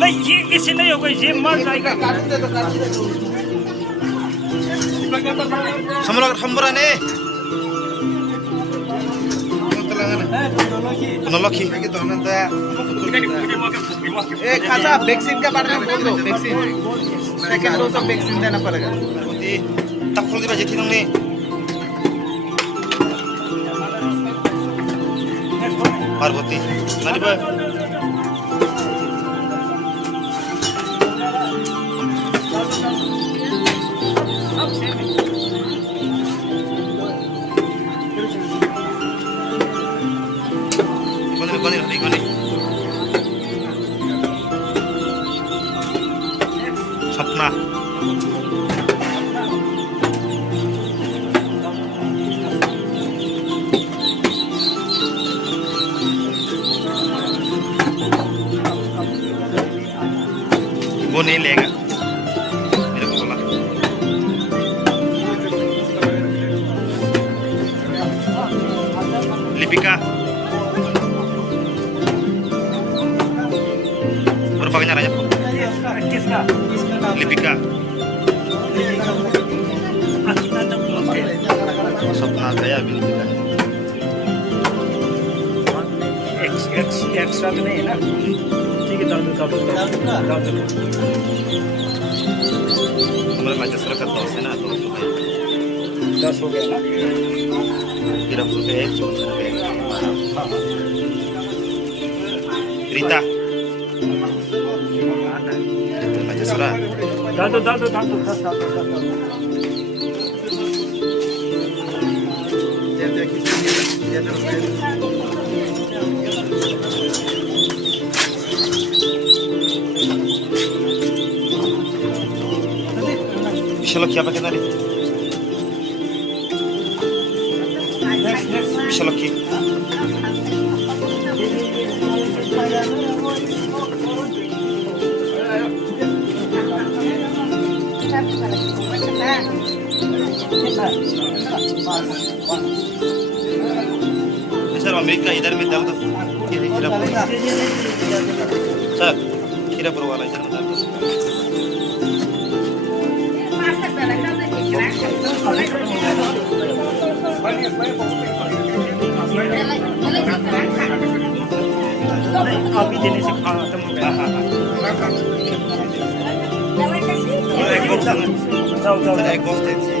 नहीं ये इसे नहीं होगा, ये मर जाएगा। Samburan Noloki. खासा वैक्सीन का बारे में बोल दो। Vaccine second dose of vaccine देना पड़ेगा। Tak full diba jethi nang ni. Parvati. Nani ba? Gani. Sapna. वो नहीं लेगा मेरे को बोला। Lipika berapa banyak raya? Lipika. Sapna gaya अभी लिपिका है। एक्स्ट्रा तो नहीं है ना? ठीक है, डाल दो। हमारे मैजिस्ट्रेट का 10 है ना, 10 हो गया ना? ₹30 एक 14 रुपये। रीता मैजिस्ट्रेट डाल दो। Bishalok apa kita nih? Bishalok ki. Sir America इधर में डाल दो। सर खीरापुर वाला इधर में डाल दो। अभी देने से खत्म हो गया। एक बॉक्स दे दीजिए।